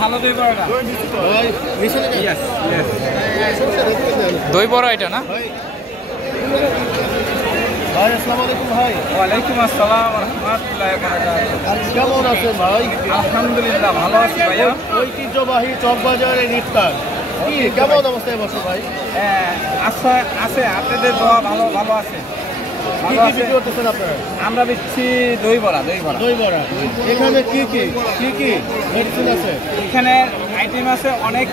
ভালো দই বড়াটা ভাই মিশনে ইয়েস ইয়েস দই বড়া এটা না ভাই আসসালামু আলাইকুম ভাই। ওয়ালাইকুম আসসালাম ওয়া রাহমাতুল্লাহি ওয়া বারাকাতুহু। কেমন আছেন ভাই? আলহামদুলিল্লাহ ভালো আছি ভাইয়া। ঐতিহ্যবাহী চকবাজারের ইফতার কি কেমন অবস্থায় বসে ভাই? আচ্ছা আছে আপনাদের দোয়া ভালো ভালো আছে। কি কি বিক্রি করতেছেন আপনারা? আমরা বেচছি দই বড়া দই বড়া দই বড়া। এখানে কি কি মেডিসিন আছে? এখানে আইটেম আছে অনেক,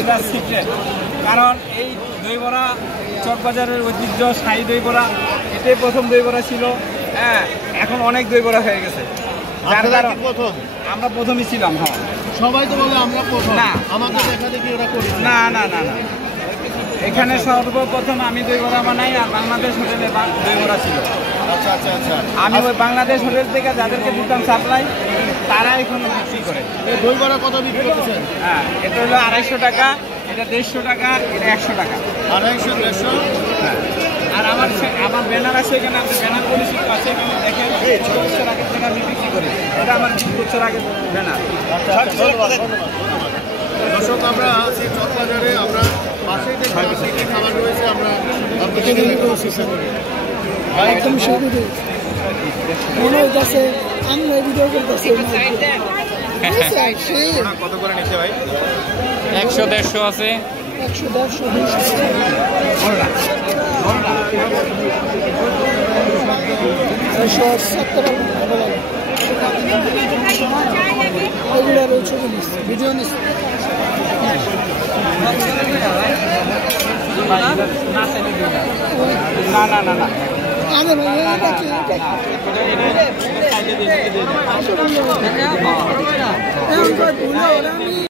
এটা সিক্রেট, কারণ এই দই বড়া চকবাজারের ঐতিহ্য শাহী দই বড়া, এটাই প্রথম দই বড়া ছিল। হ্যাঁ, এখন অনেক দই বড়া হয়ে গেছে। যার আপনারা কারণ কি প্রথম? আমরা প্রথমই ছিলাম। হ্যাঁ, সবাই তো বলে আমরা প্রথম। না, আমাদের দেখা দেখি ওরা করি না না না না, এখানে সর্বপ্রথম আমি দই বড়া বানাই, আর বাংলাদেশ হোটেলে দই বড়া ছিল। আচ্ছা আচ্ছা আচ্ছা। আমি ওই বাংলাদেশ হোটেল থেকে যাদেরকে দিতাম সাপ্লাই, তারা এখন বিক্রি করে। এই দই বড়া কত বিক্রি করতেছেন? হ্যাঁ, এটা হলো 250 টাকা, এটা 150 টাকা, এটা 100 টাকা। 250 150। আর আমার ব্যানার আছে এখানে, আপনি ব্যানার পরিচিত আছে এখানে দেখেন, 6 বছর আগের থেকে আমি বিক্রি করি। এটা আমার 20 বছর আগের ব্যানার। আচ্ছা আচ্ছা, ধন্যবাদ ধন্যবাদ। দর্শক আমরা আছি চকবাজারে, আমরা পাশেই দেখতে পাচ্ছি কি খাবার রয়েছে, আমরা আপনাদের চেষ্টা করি। একদম শুরুতে মনে হইতেছে আমরা ভিডিও করতেছি কত করে নিচ্ছে ভাই? 100 150 আছে 100 150 200 এগুলোর ছবি নিচ্ছে ভিডিও নিচ্ছে না না না না, আমাদের